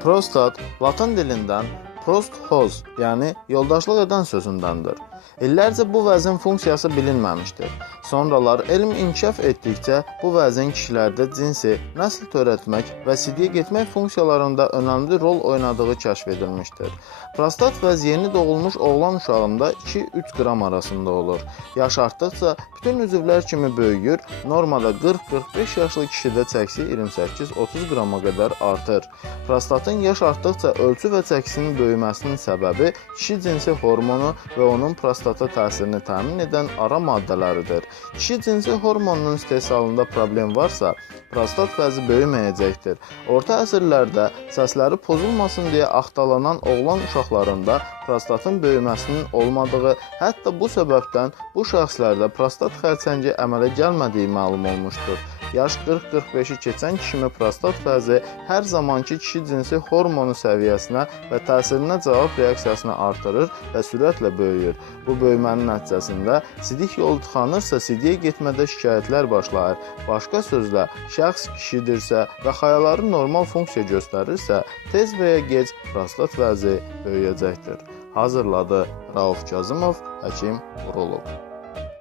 Prostat, Latın dilindən prosthoz, yəni yoldaşlıq edən sözündəndir. İllərcə bu vəzin funksiyası bilinməmişdir. Sonralar elm inkişaf etdikcə bu vəzin kişilərdə cinsi, nəsl törətmək və sidiyə getmək funksiyalarında önəmli rol oynadığı kəşf edilmişdir. Prostat vəzi yeni doğulmuş oğlan uşağında 2-3 qram arasında olur. Yaş artdıqca bütün üzvlər kimi böyüyür, normada 40-45 yaşlı kişidə çəkisi 28-30 qrama qədər artır. Prostatın yaş artdıqca ölçü və çəkisinin böyüməsinin səbəbi kişi cinsi hormonu və onun prostata təsirini təmin edən ara maddələridir. Kişi cinsi hormonunun istehsalında problem varsa, prostat vəzi böyüməyəcəkdir. Orta əsrlərdə səsləri pozulmasın deyə axtalanan oğlan uşaqlarında prostatın böyüməsinin olmadığı, hətta bu səbəbdən bu şəxslərdə prostat xərçəngi əmələ gəlmədiyi məlum olmuşdur. Yaş 40-45-i keçən kimi prostat vəzi hər zamanki kişi cinsi hormonu səviyyəsinə və təsirinə cavab reaksiyasını artırır və sürətlə böyüyür. Bu böyümənin nəticəsində sidik yolu tıxanırsa, sidiyə getmədə şikayətlər başlayır. Başqa sözlə, şəxs kişidirsə və xayaları normal funksiya göstərirsə, tez və ya gec prostat vəzi böyüyəcəkdir. Hazırladı Rauf Kazımov, həkim, uroloq.